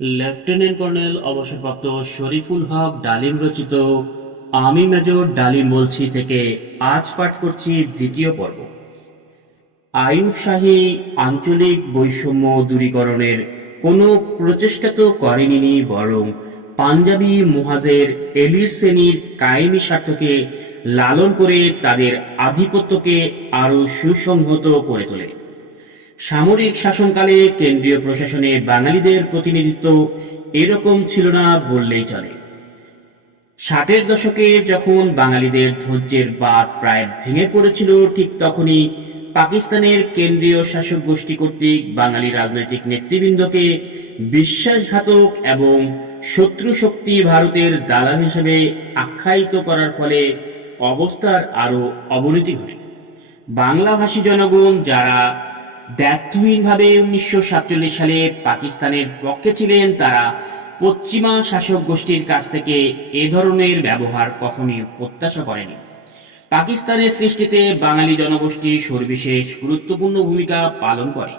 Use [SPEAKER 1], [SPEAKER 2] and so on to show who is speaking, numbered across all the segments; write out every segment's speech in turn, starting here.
[SPEAKER 1] Lieutenant colonel অবসরপ্রাপ্ত শরীফুল হক ডালিম রচিত আমি মেজর ডালিম বলছি থেকে আজ পাঠ করছি দ্বিতীয় পর্ব। আয়ুব শাহী আঞ্চলিক বৈষম্য দূরীকরণের কোনো প্রচেষ্টা তো করেনি বরং পাঞ্জাবি মুহাজের এলির শ্রেণির কায়েমি স্বার্থকে লালন করে তাদের আধিপত্যকে আরও সুসংহত করে তোলে। সামরিক শাসনকালে কেন্দ্রীয় প্রশাসনে বাঙালিদের প্রতিনিধিত্ব এরকম ছিল না বললেই চলে। ষাটের দশকে যখন বাঙালিদের ধৈর্যের বাদ প্রায় ভেঙে পড়েছিল, ঠিক তখনই পাকিস্তানের কেন্দ্রীয় শাসক গোষ্ঠী কর্তৃক বাঙালি রাজনৈতিক নেতৃবৃন্দকে বিশ্বাসঘাতক এবং শত্রু শক্তি ভারতের দালাল হিসেবে আখ্যায়িত করার ফলে অবস্থার আরও অবনতি ঘটে। বাংলাভাষী জনগণ যারা ব্যর্থহীনভাবে উনিশশো সাতচল্লিশ সালে পাকিস্তানের পক্ষে ছিলেন তারা। পশ্চিমা শাসক গোষ্ঠীর কাছ থেকে এ ধরনের ব্যবহার কখনই প্রত্যাশা করেনি। পাকিস্তানের সৃষ্টিতে বাঙালি জনগোষ্ঠী সর্বিশেষ গুরুত্বপূর্ণ ভূমিকা পালন করে।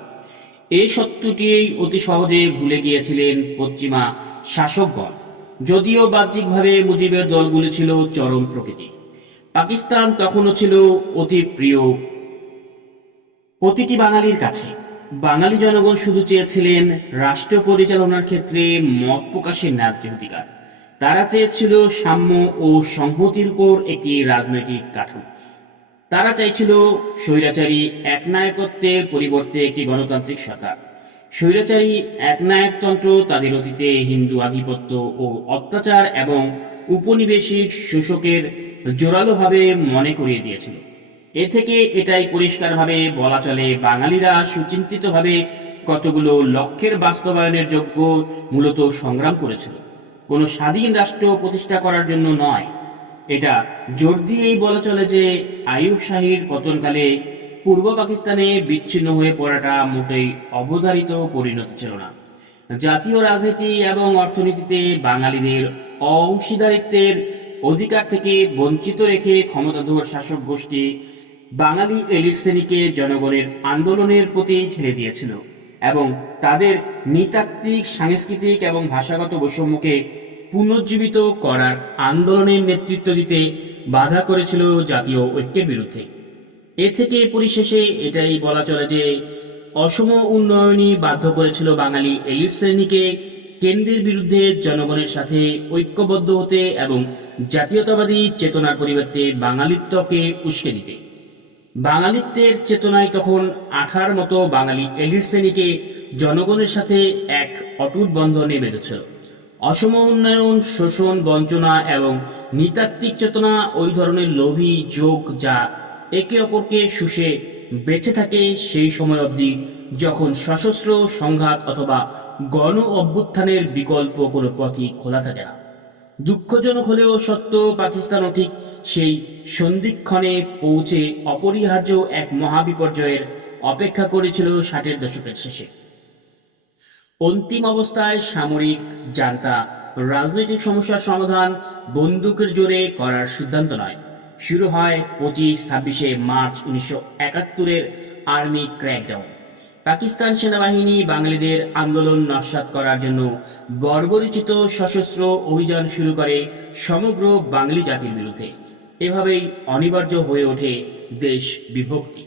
[SPEAKER 1] এই সত্যটি অতি সহজে ভুলে গিয়েছিলেন পশ্চিমা শাসকগণ। যদিও বাহ্যিকভাবে মুজিবের দলগুলি ছিল চরম প্রকৃতি। পাকিস্তান তখনও ছিল অতি প্রিয় প্রতিটি বাঙালির কাছে। বাঙালি জনগণ শুধু চেয়েছিলেন রাষ্ট্র পরিচালনার ক্ষেত্রে মত প্রকাশের ন্যায্য অধিকার। তারা চেয়েছিল সাম্য ও সংহতির উপর একটি রাজনৈতিক কাঠামো। তারা চাইছিল স্বৈরাচারী একনায়কত্বের পরিবর্তে একটি গণতান্ত্রিক সরকার। স্বৈরাচারী একনায়কতন্ত্র তাদের অতীতে হিন্দু আধিপত্য ও অত্যাচার এবং উপনিবেশিক শোষকের জোরালোভাবে মনে করিয়ে দিয়েছিল। এ থেকে এটাই পরিষ্কারভাবে বলা চলে। বাঙালিরা সুচিন্তিতভাবে কতগুলো লক্ষ্যের বাস্তবায়নের যোগ্য মূলত সংগ্রাম করেছিল। কোনো স্বাধীন রাষ্ট্র প্রতিষ্ঠা করার জন্য নয়। এটা জোর দিয়েই বলা চলে যে আইয়ুব শাহীর পতনকালে পূর্ব পাকিস্তানে বিচ্ছিন্ন হয়ে পড়াটা মোটেই অবধারিত পরিণত ছিল না। জাতীয় রাজনীতি এবং অর্থনীতিতে বাঙালিদের অংশীদারিত্বের অধিকার থেকে বঞ্চিত রেখে ক্ষমতাধর শাসক গোষ্ঠী বাঙালি এলিট শ্রেণীকে জনগণের আন্দোলনের প্রতি ঠেলে দিয়েছিল এবং তাদের নৃতাত্ত্বিক, সাংস্কৃতিক এবং ভাষাগত বৈষম্যকে পুনর্জীবিত করার আন্দোলনের নেতৃত্ব দিতে বাধা করেছিল জাতীয় ঐক্যের বিরুদ্ধে। এ থেকে পরিশেষে এটাই বলা চলে যে, অসম উন্নয়নই বাধ্য করেছিল বাঙালি এলিট শ্রেণীকে কেন্দ্রের বিরুদ্ধে জনগণের সাথে ঐক্যবদ্ধ হতে এবং জাতীয়তাবাদী চেতনার পরিবর্তে বাঙালিত্বকে উস্কে দিতে। বাঙালিত্বের চেতনায় তখন আঠার মতো বাঙালি এলিট শ্রেণীকে জনগণের সাথে এক অটুট বন্ধনে বেঁধেছিল অসম উন্নয়ন, শোষণ, বঞ্চনা এবং নৃতাত্ত্বিক চেতনা ওই ধরনের লোভী যোগ যা একে অপরকে শুষে বেঁচে থাকে সেই সময় অবধি যখন সশস্ত্র সংঘাত অথবা গণ অভ্যুত্থানের বিকল্প কোনো পথই খোলা থাকে না। দুঃখজনক হলেও সত্য, পাকিস্তানও ঠিক সেই সন্ধিক্ষণে পৌঁছে অপরিহার্য এক মহাবিপর্যয়ের অপেক্ষা করেছিল ষাটের দশকের শেষে। অন্তিম অবস্থায় সামরিক জান্তা রাজনৈতিক সমস্যার সমাধান বন্দুকের জোরে করার সিদ্ধান্ত নয়। শুরু হয় পঁচিশ, ছাব্বিশে মার্চ উনিশশো একাত্তরের আর্মি ক্র্যাকডাউন। পাকিস্তান সেনাবাহিনী বাঙালিদের আন্দোলন নস্বাত করার জন্য বর্বরিচিত সশস্ত্র অভিযান শুরু করে সমগ্র বাঙালি জাতির বিরুদ্ধে। এভাবেই অনিবার্য হয়ে ওঠে দেশ বিভক্তি।